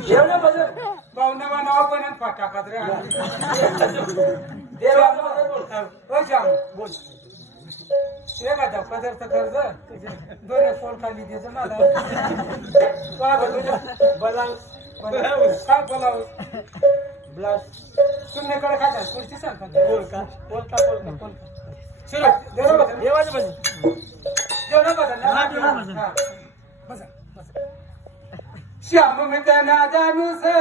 जेवण बदल पाहुणे नाव पण टाकात रे देवाचं बदल बोलता बोल एक आता पदार्थ कर्ज दोन फोन खाली द्यायचं मला काय बलाव काय बोलावं ब्लाउज तुमच्याकडे काय झालं खुर्ची सांगता बोलका देवाचं बदल जेवण बदल श्याम मित्र ना जानू से